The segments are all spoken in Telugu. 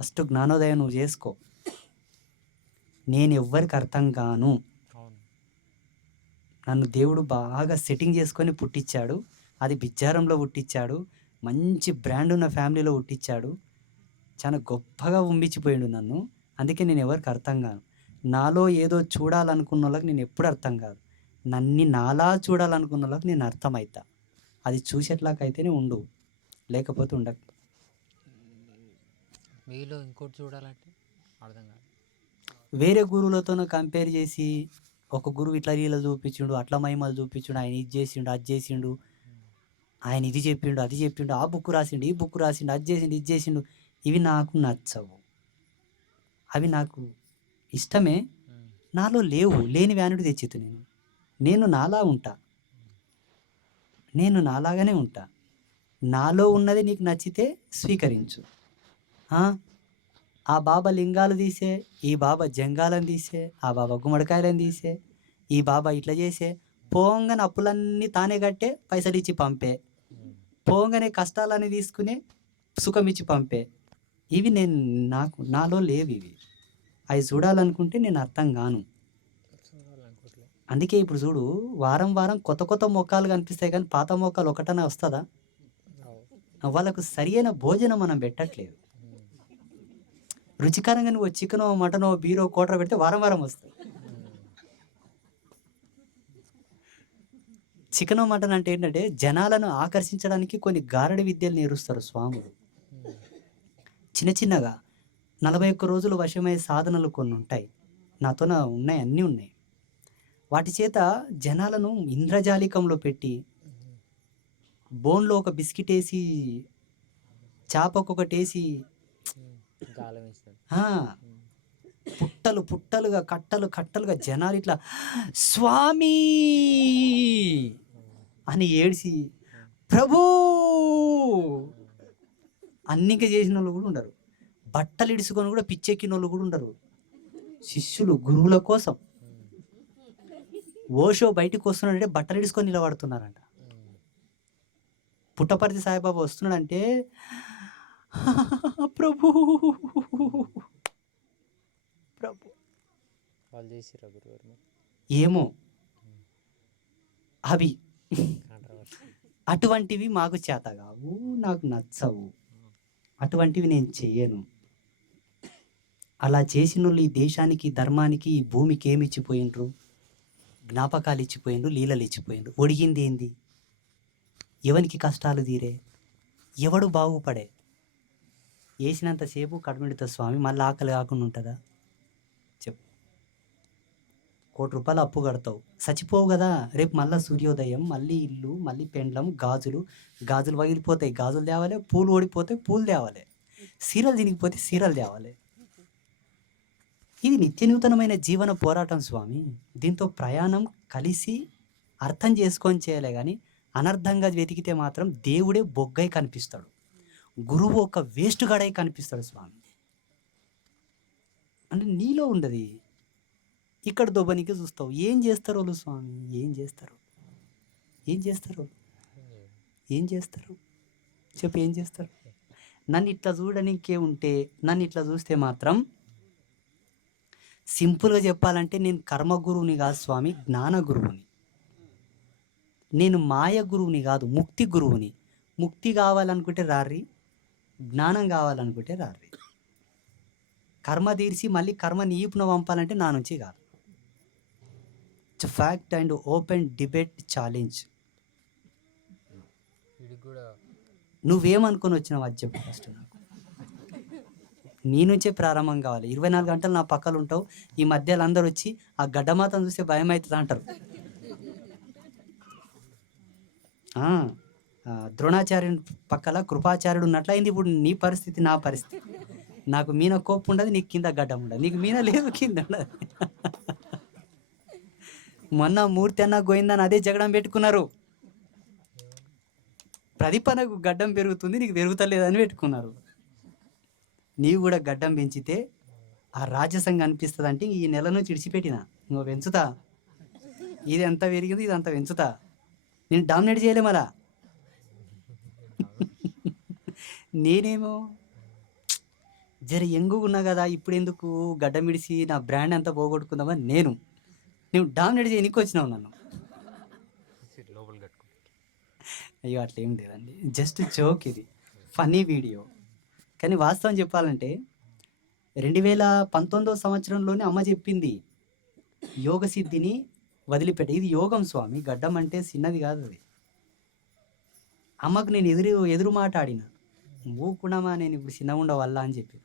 ఫస్ట్ జ్ఞానోదయం నువ్వు చేసుకో. నేను ఎవ్వరికి అర్థం కాను. నన్ను దేవుడు బాగా సెట్టింగ్ చేసుకొని పుట్టించాడు. అది బిజ్జారంలో పుట్టించాడు. మంచి బ్రాండ్ ఉన్న ఫ్యామిలీలో పుట్టించాడు. చాలా గొప్పగా ఉమ్మిచ్చిపోయాడు నన్ను. అందుకే నేను ఎవరికి అర్థం కాను. నాలో ఏదో చూడాలనుకున్న వాళ్ళకి నేను ఎప్పుడు అర్థం కాదు. నన్ను నాలా చూడాలనుకున్న వాళ్ళకి నేను అర్థమవుతా. అది చూసేట్లాకైతేనే ఉండు, లేకపోతే ఉండకు. మీలో ఇంకోటి చూడాలంటే అర్థం కాదు. వేరే గురువులతో కంపేర్ చేసి ఒక గురువు ఇట్లా లీల చూపించిండు, అట్లా మహిమలు చూపించిండు, ఆయన ఇది చేసిండు, అది చేసిండు, ఆయన ఇది చెప్పిండు, అది చెప్పిండు, ఆ బుక్ రాసిండు, ఈ బుక్ రాసిండు, అది చేసిండు, ఇది చేసిండు, ఇవి నాకు నచ్చవు. అవి నాకు ఇష్టమే, నాలో లేవు. లేని వ్యానుడు తెచ్చితు నేను నాలా ఉంటా. నేను నాలాగానే ఉంటా. నాలో ఉన్నది నీకు నచ్చితే స్వీకరించు. ఆ బాబా లింగాలు తీసే, ఈ బాబా జంగాలను తీసే, ఆ బాబా గుమ్మడికాయలను తీసే, ఈ బాబా ఇట్లా చేసే, పోంగానే అప్పులన్నీ తానే కట్టే, పైసలు ఇచ్చి పంపే, పోంగానే కష్టాలని తీసుకునే, సుఖం ఇచ్చి పంపే. ఇవి నాలో లేవు. ఇవి అవి చూడాలనుకుంటే నేను అర్థం కాను. అందుకే ఇప్పుడు చూడు, వారం వారం కొత్త కొత్త మొక్కలు కనిపిస్తాయి, కానీ పాత మొక్కలు ఒకటనే వస్తుందా? వాళ్ళకు సరి అయిన భోజనం మనం పెట్టట్లేదు. రుచికరంగా నువ్వు చికెనో మటనో బీరో కోటరో పెడితే వారం వారం వస్తుంది. చికెనో మటన్ అంటే ఏంటంటే జనాలను ఆకర్షించడానికి కొన్ని గారడి విద్యలు నేరుస్తారు స్వాములు. చిన్న చిన్నగా 41 రోజులు వశమయ్యే సాధనలు కొన్ని ఉంటాయి. నాతోన ఉన్నాయి, అన్నీ ఉన్నాయి. వాటి చేత జనాలను ఇంద్రజాలికంలో పెట్టి, బోన్లో ఒక బిస్కెట్ వేసి, చేపకొకటి వేసి, పుట్టలు పుట్టలుగా, కట్టలు కట్టలుగా జనాలు ఇట్లా స్వామి అని ఏడ్చి, ప్రభూ అన్నిక చేసిన వాళ్ళు కూడా ఉండరు. బట్టలు ఇడుచుకొని కూడా పిచ్చెక్కిన వాళ్ళు కూడా ఉండరు. శిష్యులు గురువుల కోసం ఓషో బయటకు వస్తున్నాడంటే బట్టలు ఇడుచుకొని నిలబడుతున్నారంట. పుట్టపర్తి సాయిబాబా వస్తున్నాడంటే ప్రభు ప్రభు ఏమో అవి అటువంటివి మాకు చేత కావు, నాకు నచ్చవు, అటువంటివి నేను చెయ్యను. అలా చేసిన వాళ్ళు ఈ దేశానికి, ధర్మానికి, ఈ భూమికి ఏమి ఇచ్చిపోయినరు? జ్ఞాపకాలు ఇచ్చిపోయిండ్రు, లీలలు ఇచ్చిపోయిండ్రు. ఒడిగింది ఏంది? ఎవనికి కష్టాలు తీరే, ఎవడు బాగుపడే? వేసినంతసేపు కడుమిడితో స్వామి, మళ్ళీ ఆకలి కాకుండా ఉంటుందా? చెప్పు. 1 కోటి రూపాయలు అప్పు కడతావు, చచ్చిపోవు కదా. రేపు మళ్ళీ సూర్యోదయం, మళ్ళీ ఇల్లు, మళ్ళీ పెండ్లం, గాజులు పగిలిపోతాయి, గాజులు తేవాలి, పూలు ఓడిపోతే పూలు తేవాలి, సీరలు తినిగిపోతే సీరలు తేవాలి. ఇది నిత్య నూతనమైన జీవన పోరాటం స్వామి. దీంతో ప్రయాణం కలిసి అర్థం చేసుకొని చేయాలి, కానీ అనర్థంగా వెతికితే మాత్రం దేవుడే బొగ్గై కనిపిస్తాడు, గురువు ఒక వేస్ట్ గాడై కనిపిస్తాడు స్వామి. అంటే నీలో ఉండదు, ఇక్కడ దొబ్బనికి చూస్తావు. ఏం చేస్తారు వాళ్ళు స్వామి? ఏం చేస్తారు? చెప్పు, ఏం చేస్తారు? నన్ను ఇట్లా చూడనికే ఉంటే, నన్ను ఇట్లా చూస్తే మాత్రం, సింపుల్గా చెప్పాలంటే నేను కర్మ గురువుని కాదు స్వామి, జ్ఞాన గురువుని. నేను మాయ గురువుని కాదు, ముక్తి గురువుని. ముక్తి కావాలనుకుంటే రారి, జ్ఞానం కావాలనుకుంటే రారి. కర్మ తీర్చి మళ్ళీ కర్మని ఈపున పంపాలంటే నా నుంచి కాదు. It's fact and open debate challenge. నువ్వేమనుకొని వచ్చినావు అది చెప్పు ఫస్ట్. నాకు నీ నుంచే ప్రారంభం కావాలి. 24 గంటలు నా పక్కలు ఉంటావు. ఈ మధ్యలో అందరూ వచ్చి ఆ గడ్డమాతను చూస్తే భయం అవుతుంది అంటారు. ద్రోణాచార్యుని పక్కల కృపాచార్యుడు ఉన్నట్లయింది ఇప్పుడు నీ పరిస్థితి, నా పరిస్థితి. నాకు మీన కోపు ఉండదు, నీకు కింద గడ్డం ఉండదు. నీకు మీన లేదు, కింద ఉండదు. మొన్న మూర్తి అన్న గోయిందని అదే జగడం పెట్టుకున్నారు. ప్రదీపనకు గడ్డం పెరుగుతుంది, నీకు పెరుగుతలేదని పెట్టుకున్నారు. నీవు కూడా గడ్డం పెంచితే ఆ రాజసంగా అనిపిస్తుంది. అంటే ఈ నెల నుంచి ఇడిచిపెట్టిన నువ్వు పెంచుతా, ఇది ఎంత పెరిగింది, ఇది అంత పెంచుతా, నేను డామినేట్ చేయలే. మళ్ళా నేనేమో జర ఉన్నా కదా ఇప్పుడు ఎందుకు గడ్డమిడిసి నా బ్రాండ్ అంతా పోగొట్టుకుందామని నువ్వు డామినేట్ చేయనీకి వచ్చినావు నన్ను. లోపల కట్టుకో. అయ్యో అట్లా ఏం లేదండి, జస్ట్ జోక్, ఇది ఫన్నీ వీడియో. కానీ వాస్తవం చెప్పాలంటే 2019 సంవత్సరంలోనే అమ్మ చెప్పింది యోగ సిద్ధిని వదిలిపెట్టి, ఇది యోగం స్వామి, గడ్డం అంటే చిన్నది కాదు అది. అమ్మకు నేను ఎదురు మాట ఆడిన, ఊకున్నామా నేను ఇప్పుడు చిన్నగా ఉండవల్ల అని చెప్పి,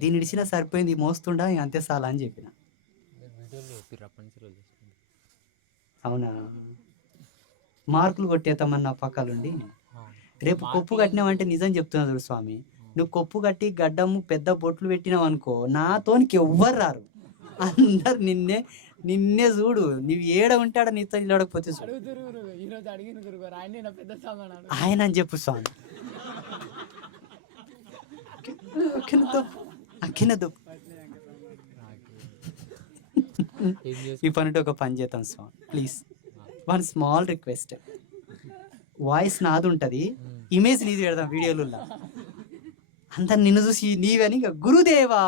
దీన్ని ఇడిచినా సరిపోయింది మోస్తుండా ఇంక అంతే చాలా అని చెప్పిన. వీడియోలో చెప్పిర్రు అప్పటి నుంచి రోజు చేసుకుంది. అవునా, మార్కులు కొట్టేతామన్న పక్కలుండి రేపు కొప్పు కట్టినావంటే నిజం చెప్తున్నా చూడు స్వామి, నువ్వు కొప్పు కట్టి గడ్డము పెద్ద బొట్లు పెట్టినావు అనుకో, నాతోనికి ఎవ్వరు రారు, అందరు నిన్నే చూడు, నువ్వు ఏడ ఉంటాడో నీతో నిలబడకపోతే చూడు ఆయన అని చెప్పు స్వామి. అక్కిన దొప్పు ఈ పనితో ఒక పని చేద్దాం స్వామి please, one small request. Voice నాది ఉంటుంది, ఇమేజ్ నీది పెడదాం వీడియోలలో, అందరు నిన్ను చూసి నీవని గురుదేవా.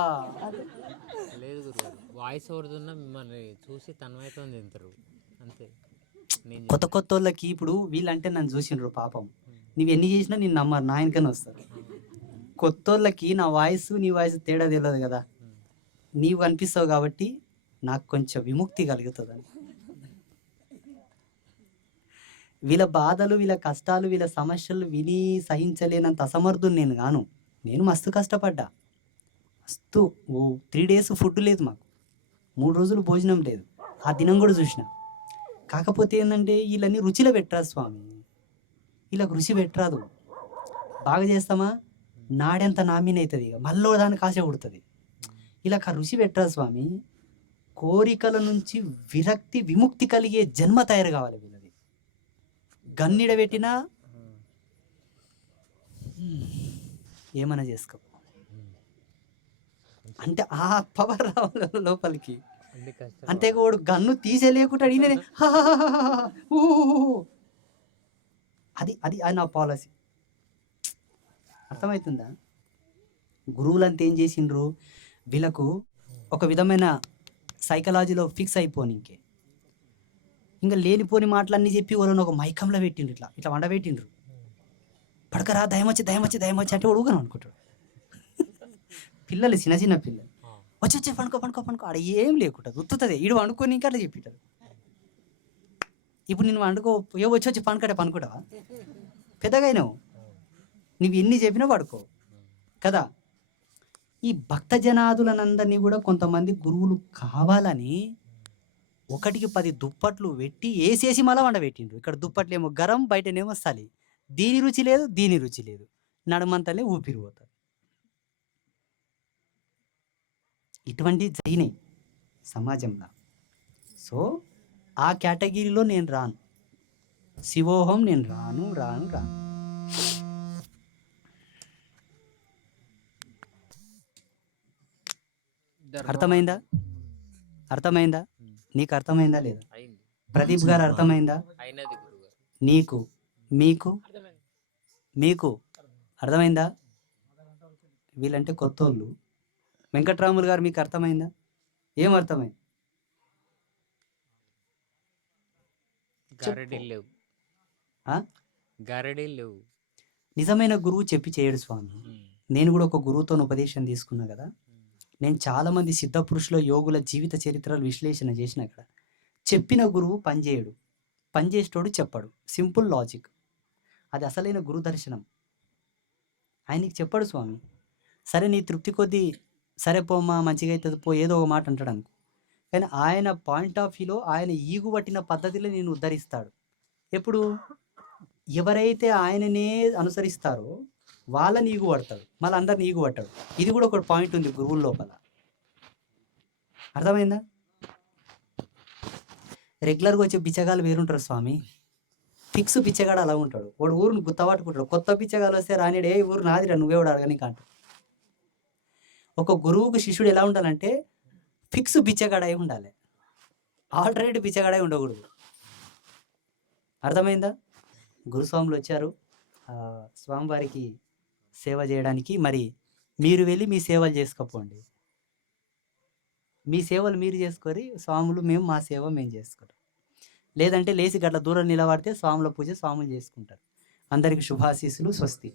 లేదు గురుగారు, వాయిస్ ఓవర్తున్నా మిమ్మల్ని చూసి తన్మయత్వం చెందుతారు అంతే. కొత్త కొత్త వాళ్ళకి ఇప్పుడు వీళ్ళంటే నన్ను చూసిండ్రు పాపం, నువ్వు ఎన్ని చేసినా నేను నమ్మరు, నా వెనకనే వస్తారు. కొత్త వాళ్ళకి నా వాయిస్ నీ వాయిస్ తేడా తెలియదు కదా, నీవు అనిపిస్తావు కాబట్టి నాకు కొంచెం విముక్తి కలుగుతుందని. వీళ్ళ బాధలు, వీళ్ళ కష్టాలు, వీళ్ళ సమస్యలు విని సహించలేనంత అసమర్థుని నేను గాను. నేను మస్తు కష్టపడ్డా, మస్తు 3 days ఫుడ్ లేదు మాకు, 3 రోజులు భోజనం లేదు, ఆ దినం కూడా చూసిన. కాకపోతే ఏంటంటే వీళ్ళని రుచిలో పెట్టరాదు స్వామి, వీళ్ళకి రుచి పెట్టరాదు. బాగా చేస్తామా నాడెంత నామీన అవుతుంది, ఇక మళ్ళీ దానికి ఆశ పుడుతుంది. వీళ్ళకి ఆ రుచి పెట్టరాదు స్వామి. కోరికల నుంచి విరక్తి విముక్తి కలిగే జన్మ తయారు కావాలి వీళ్ళది. గన్నిడ పెట్టినా ఏమైనా చేసుకో అంటే ఆ పవర్ రావాలి లోపలికి. అంతేకాడు గన్ను తీసేయలేకుండా అడిగినే అది అది అది నా పాలసీ. అర్థమవుతుందా? గురువులంతా ఏం చేసిండ్రు, వీళ్ళకు ఒక విధమైన సైకాలజీలో ఫిక్స్ అయిపోని ఇంకా లేనిపోని మాటలన్నీ చెప్పి వాళ్ళని ఒక మైకంలో పెట్టిండ్రు, ఇట్లా ఇట్లా వండబెట్టిండ్రు. పడకరా దయమచ్చి దయమచ్చి దయమచ్చి అంటే ఉడుగును అనుకుంటాడు. పిల్లలు చిన్న పిల్లలు వచ్చి పండుకో పండుకో పండుకో ఆడ ఏం లేకుండా గుర్తుంది, ఈడు వండుకొని ఇంకా అట్లా చెప్పిటారు. ఇప్పుడు నేను వండుకో వచ్చి పండుకటే పనుకుంటావా, పెద్దగా అయినావు, నువ్వు ఎన్ని చెప్పినా పడుకో కదా. ఈ భక్త జనాదులనందరినీ కూడా కొంతమంది గురువులు కావాలని 1కి 10 దుప్పట్లు పెట్టి వేసేసి మళ్ళా వండబెట్టిండ్రు. ఇక్కడ దుప్పట్లు ఏమో గరం, బయటనేమో చలి, దీని రుచి లేదు దీని రుచి లేదు, నడుమంతలే ఊపిరి పోతుంది. ఇటువంటి జరిగినాయి సమాజంలో. సో ఆ కేటగిరీలో నేను రాను, శివోహం నేను రాను రాను రాను. అర్థమైందా? అర్థమైందా? నీకు అర్థమైందా లేదా? ప్రదీప్ గారు అర్థమైందా? నీకు మీకు మీకు అర్థమైందా? వీళ్ళంటే కొత్తోళ్ళు. వెంకట్రాములు గారు మీకు అర్థమైందా? ఏం అర్థమైంది? నిజమైన గురువు చెప్పి చేయడు స్వామి. నేను కూడా ఒక గురువుతో ఉపదేశం తీసుకున్నా కదా, నేను చాలామంది సిద్ధ పురుషుల యోగుల జీవిత చరిత్రలు విశ్లేషణ చేసిన అక్కడ చెప్పిన గురువు పనిచేయడు, పనిచేసేటోడు చెప్పాడు. సింపుల్ లాజిక్, అది అసలైన గురు దర్శనం. ఆయనకి చెప్పాడు స్వామి, సరే నీ తృప్తి కొద్దీ సరే పోమ్మా మంచిగా అవుతుంది పో ఏదో ఒక మాట అంటాడు అనుకో, కానీ ఆయన పాయింట్ ఆఫ్ వ్యూలో ఆయన ఈగు పట్టిన పద్ధతిలో నేను ఉద్ధరిస్తాడు. ఎప్పుడు ఎవరైతే ఆయననే అనుసరిస్తారో వాళ్ళని ఈగు పడతాడు, మళ్ళీ అందరిని ఈగు పట్టాడు. ఇది కూడా ఒక పాయింట్ ఉంది గురువుల లోపల. అర్థమైందా? రెగ్యులర్గా వచ్చే బిచ్చగాలు వేరుంటారు స్వామి, ఫిక్స్ బిచ్చగాడు అలా ఉంటాడు. వాడు ఊరుని గుత్తపట్టుకుంటాడు. కొత్త బిచ్చగాలు వస్తే రానిడే ఏ ఊరు నాదిరా నువ్వేవాడు అడగనికి అంటాడు. ఒక గురువుకు శిష్యుడు ఎలా ఉండాలంటే ఫిక్స్ బిచ్చగాడై ఉండాలి, ఆల్టర్నేట్ బిచ్చగాడై ఉండకూడదు. అర్థమైందా? గురుస్వాములు వచ్చారు స్వామివారికి సేవ చేయడానికి. మరి మీరు వెళ్ళి మీ సేవలు చేసుకోపోండి. మీ సేవలు మీరు చేసుకొని స్వాములు మేము మా సేవ మేము చేసుకుంటాం. లేదంటే లేచి గట్ల దూరం నిలబడితే స్వాముల పూజ స్వాములు చేసుకుంటారు. అందరికి శుభాశీస్సులు. స్వస్తి.